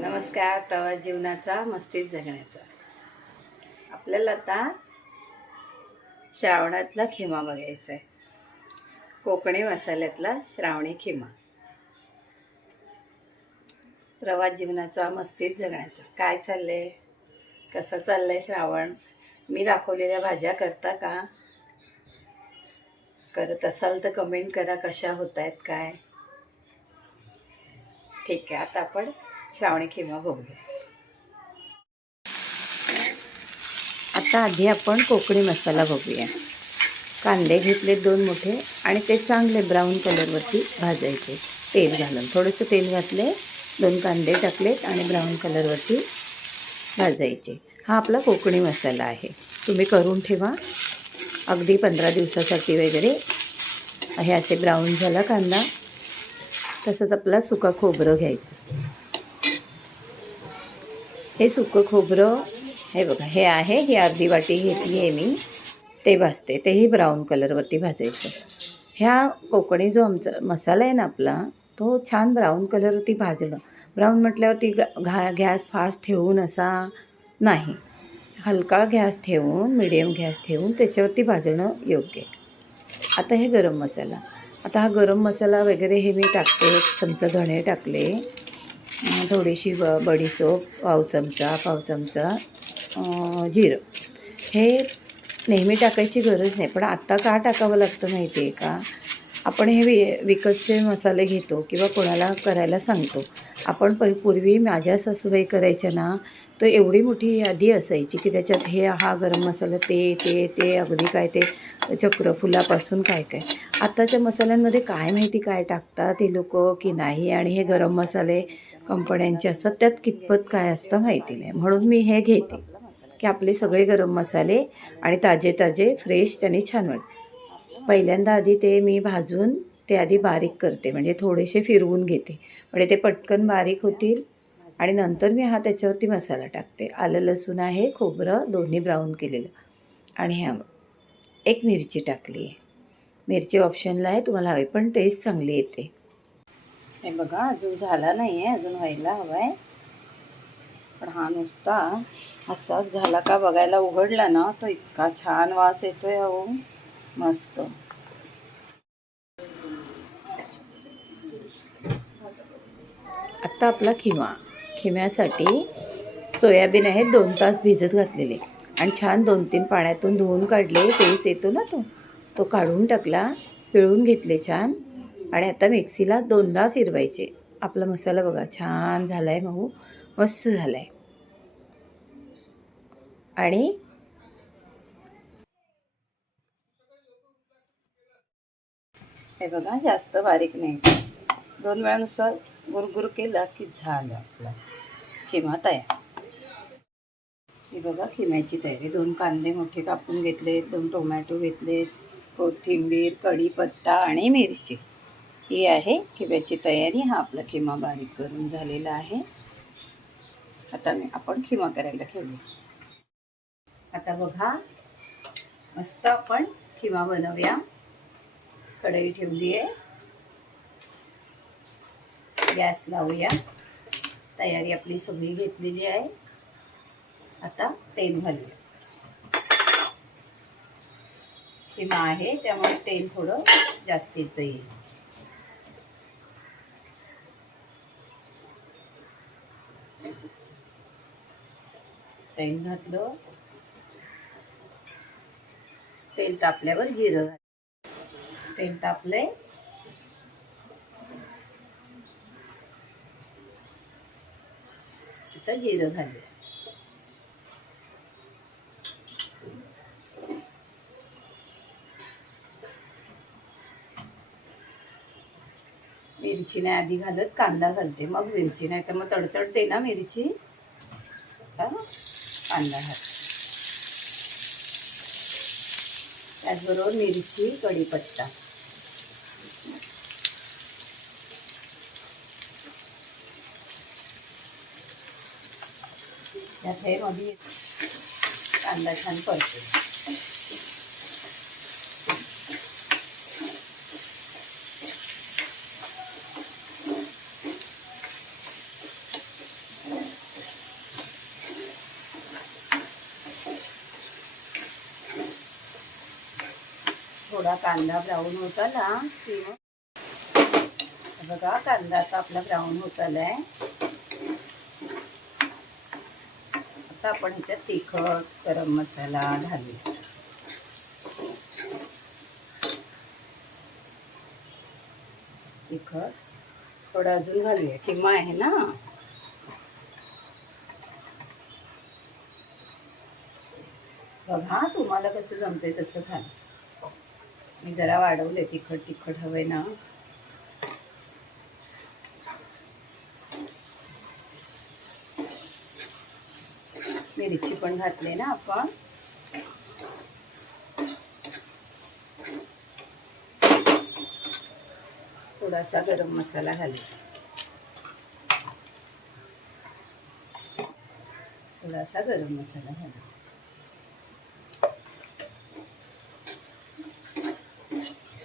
नमस्कार. प्रवास जीवनाचा मस्तीत जगण्याचा. आपल्याला आता श्रावणातला खिमा बघायचा आहे. कोकणी मसाल्यातला श्रावणी खिमा. प्रवास जीवनाचा मस्तीत जगण्याचा. काय चाललंय, कसं चाललंय श्रावण? मी दाखवलेल्या भाज्या करता का? करत असाल तर कमेंट करा कशा होत आहेत काय. ठीक आहे, आता आपण श्रावणी खिमा बघूया. आता आधी आपण कोकणी मसाला बघूया. कांदे घेतले 2 मोठे आणि ते चांगले ब्राऊन कलरवरती भाजायचे. तेल घालून थोडंसं तेल घातले, 2 कांदे टाकलेत आणि ब्राऊन कलरवरती भाजायचे. हा आपला कोकणी मसाला आहे. तुम्ही करून ठेवा अगदी 15 दिवसासाठी वगैरे. हे असे ब्राऊन झाला कांदा. तसंच आपला सुका खोबरं घ्यायचं. हे सुकं खोबरं हे बघा, हे आहे, ही अर्धी वाटी घेतली आहे मी. ते भाजते, तेही ब्राऊन कलरवरती भाजायचं. ह्या कोकणी जो आमचा मसाला आहे ना आपला, तो छान ब्राऊन कलरवरती भाजणं. ब्राऊन म्हटल्यावरती गॅस फास्ट ठेवून असा नाही, हलका गॅस ठेवून, मिडियम गॅस ठेवून त्याच्यावरती भाजणं योग्य आहे. आता हे गरम मसाला. आता हा गरम मसाला वगैरे हे मी टाकते. 1 चमचा धणे टाकले, थोडीशी बडीशेप पाव चमचा जिरं. हे नेहमी टाकायची गरज नाही, पण आत्ता का टाकावं लागतं माहिती आहे का? आपण हे विकतचे मसाले घेतो किंवा कोणाला करायला सांगतो. आपण पूर्वी माझ्या सासूबाई करायच्या ना, तर एवढी मोठी यादी असायची की त्याच्यात हा गरम मसाला, ते अगदी काय ते चक्रफुलापासून काय काय. आत्ताच्या मसाल्यांमध्ये काय माहिती काय टाकतात ते लोक की नाही, आणि हे गरम मसाले कंपन्यांचे असतात, त्यात कितपत काय असतं माहिती नाही. म्हणून मी हे घेते की आपले सगळे गरम मसाले आणि ताजे फ्रेश त्यांनी छान वाटते. पहिल्यांदा आधी ते मी भाजून ते आधी बारीक करते, म्हणजे थोडेसे फिरवून घेते, म्हणजे ते पटकन बारीक होतील. आणि नंतर मी त्याच्यावरती मसाला टाकते. आलं लसूण आहे, खोबरं दोन्ही ब्राऊन केलेलं, आणि ह्या 1 मिरची टाकली आहे. मिरची ऑप्शनला आहे, तुम्हाला हवी पण टेस्ट चांगली येते. हे बघा, अजून झाला नाही आहे, अजून व्हायला हवा आहे. पण हा नुसता असाच झाला का बघायला उघडला ना, तो इतका छान वास येतोय. अहो मस्त. आता आपला खिम्यासाठी सोयाबीन आहे 2 तास भिजत घातलेले, आणि छान 2-3 पाण्यातून धुवून काढले. पेस्ट येतो ना तो काढून टाकला, पिळून घेतले छान. आणि आता मिक्सीला 2दा फिरवायचे. आपला मसाला बघा छान झाला आहे, मऊ मस्त झाला आहे. आणि हे बघा, जास्त बारीक नाही, 2 वेळानुसार गुरगुर केला की झालं आपला खिमा तयार. ही बघा खिम्याची तयारी. 2 कांदे मोठे कापून घेतले, 2 टोमॅटो घेतले, कोथिंबीर, कढीपत्ता आणि मिरची. ही आहे खिम्याची तयारी. हा आपला खिमा बारीक करून झालेला आहे. आता आपण खिमा करायला घेऊया. आता बघा, मस्त आपण खिमा बनवूया. कढई ठेवली आहे, गॅस लावूया. तयारी आपली सगळी घेतलेली आहे. आता तेल घालूया. खिमा आहे त्यामुळे तेल थोडं जास्तीचं येईल. तेल घातलं, तेल तापल्यावर जिरं घाल. तेल तापलंय, आता जिरं घालूया. मिरची नाही आधी घालत, कांदा घालते मग मिरची, नाही तर मग तडतडते ना मिरची. कांदा घाल, त्याचबरोबर मिरची, कढीपत्ता. त्यात हे मध्ये कांदा छान परतते. थोडा कांदा ब्राऊन होत आला की मग बघा कांदा आता आपला ब्राऊन होत आलाय. आता आपण ह्याच्यात तिखट गरम मसाला घालूया. तिखट थोडं अजून घालूया, किमा आहे ना. बघा तुम्हाला कसं जमतंय तसं घाला. मी जरा वाढवले, तिखट हवंय ना. मिरची पण घातली ना आपण. थोडासा गरम मसाला घालू. थोडासा गरम मसाला घालू.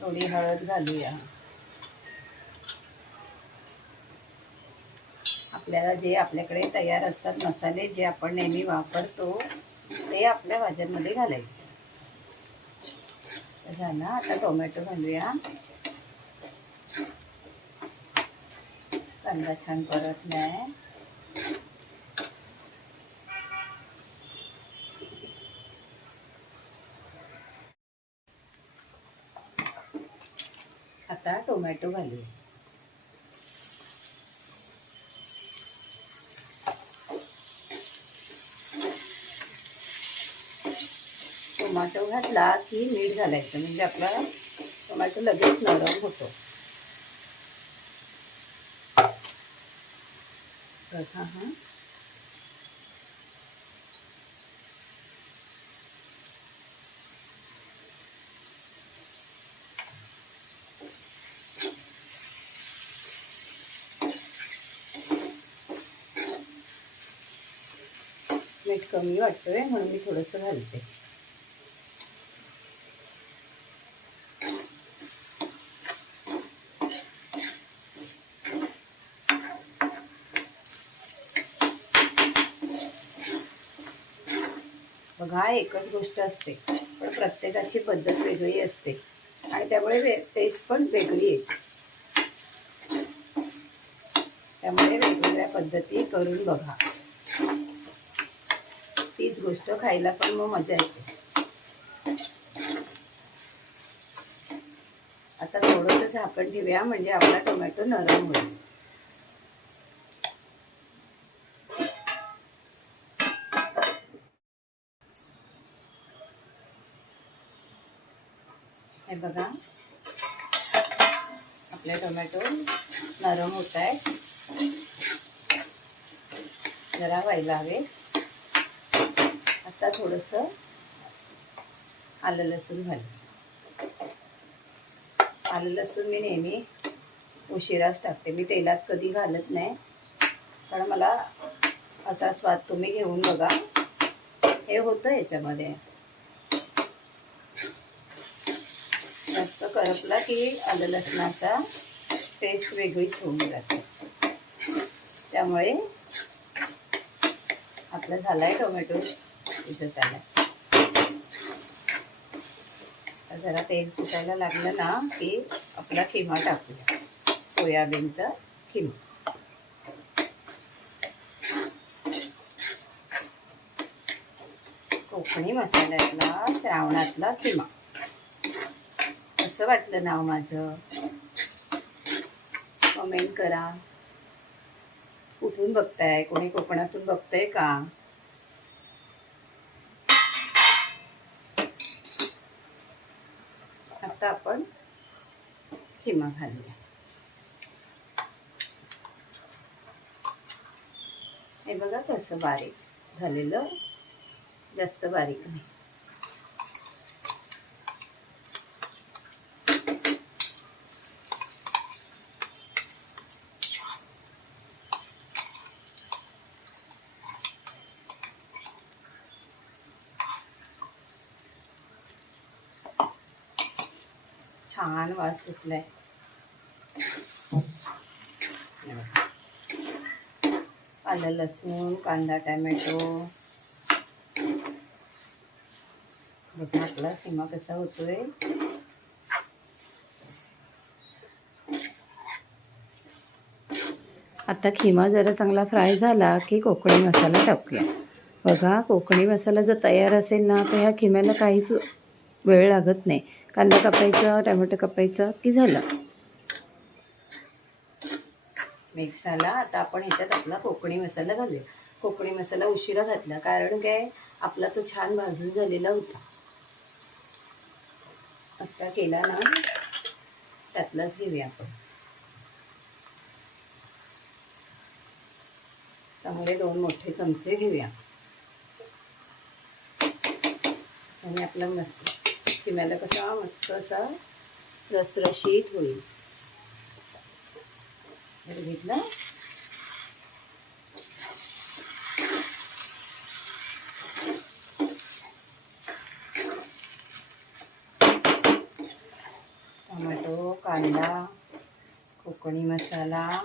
थोडी हळद घालूया. आपल्याला जे आपल्याकडे तयार असतात मसाले, जे आपण नेहमी वापरतो ते आपल्या भाज्यांमध्ये घालायचे. झालं. आता टोमॅटो घालूया. कांदा छान परतलाय. आता टोमॅटो घालूया. टोमॅटो घातला की मीठ घालायचं, म्हणजे आपला टोमॅटो लगेच नरम होतो. हां मीठ कमी वाटतोय म्हणून मी थोडंसं घालते. बघा एकच गोष्ट असते, पण प्रत्येकाची पद्धत वेगळी असते आणि त्यामुळे टेस्ट पण वेगळी येते. त्यामुळे वेगवेगळ्या पद्धती करून बघा. तीच गोष्ट खायला पण मग मजा येते. आता थोडंसं झाकण ठेवूया, म्हणजे आपला टोमॅटो नरम होईल. हे बघा आपले टोमॅटो नरम होत आहेत. जरा व्हायला हवे. आता थोडंसं आलं लसूण घालू. आलं लसूण मी नेहमी उशिराच टाकते. मी तेलात कधी घालत नाही, कारण मला असा स्वाद तुम्ही घेऊन बघा. हे होतं याच्यामध्ये. जास्त करपला की आलं लसणाचा टेस्ट वेगळीच होऊन जाते. त्यामुळे आपला झालाय टोमॅटो इथं आलाय. जरा तेल सुटायला लागलं ना की आपला किमा टाकूया, सोयाबीनचा किमा. कोकणी मसाल्यातला श्रावणातला किमा. कसं वाटलं नाव माझं? कमेंट करा. कुठून बघताय? कोणी कोकणातून बघताय का? आता आपण किमा घालूया. हे बघा कसं बारीक झालेलं, जास्त बारीक नाही. छान वास सुटलाय. आलं लसूण, कांदा, टोमॅटो. बघा आपला किमा कसा होतोय. आता खिमा जरा चांगला फ्राय झाला की कोकणी मसाला टाकूया. बघा, कोकणी मसाला जर तयार असेल ना तर ह्या खिम्याला काहीच वेळ लागत नाही. कांदा कापायचा, टोमॅटो कापायचा की झालं. मिक्स झाला. आता आपण ह्याच्यात आपला कोकणी मसाला घालूया. कोकणी मसाला उशिरा घातला कारण काय, आपला तो छान भाजून झालेला होता. आता केला ना त्यातलाच घेऊया आपण. चांगले 2 मोठे चमचे घेऊया आणि आपला खिम्याला कसा मस्त असा रसरशीत होईल. घेतला. टोमॅटो, कांदा, कोकणी मसाला,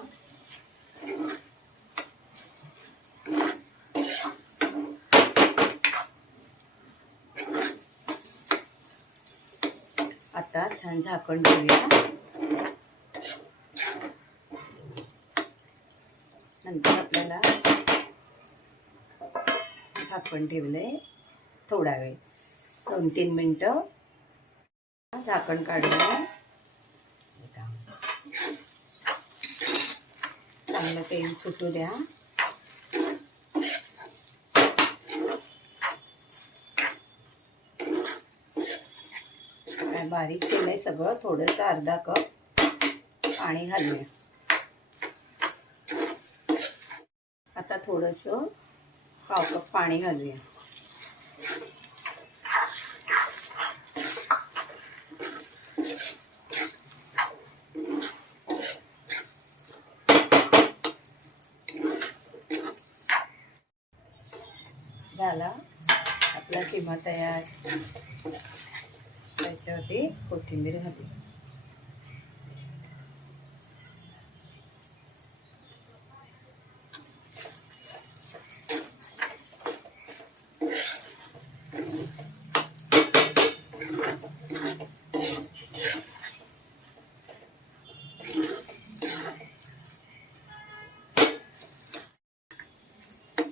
आता छान झाकण ठेवूया. नंतर आपल्याला झाकण ठेवले थोडा वेळ, 2-3 मिनटं. झाकण काढलं. चांगलं तेल सुटू द्या. काय बारीक केलंय सगळं. थोडंसं अर्धा कप पाणी घालूया. आता थोडंसं पाव कप पाणी घालूया. झाला आपला खिमा तयार. त्याच्यावरती कोथिंबीर घालू.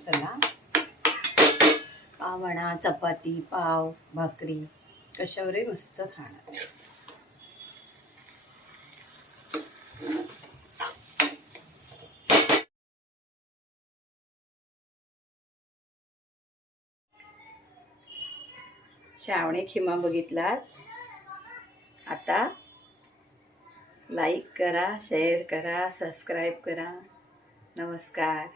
चला, पाव म्हणा, चपाती, पाव, भाकरी कशावरही मस्त खाणार. श्रावणी खिमा बघितलात. आता लाईक करा, शेअर करा, सबस्क्राईब करा. नमस्कार.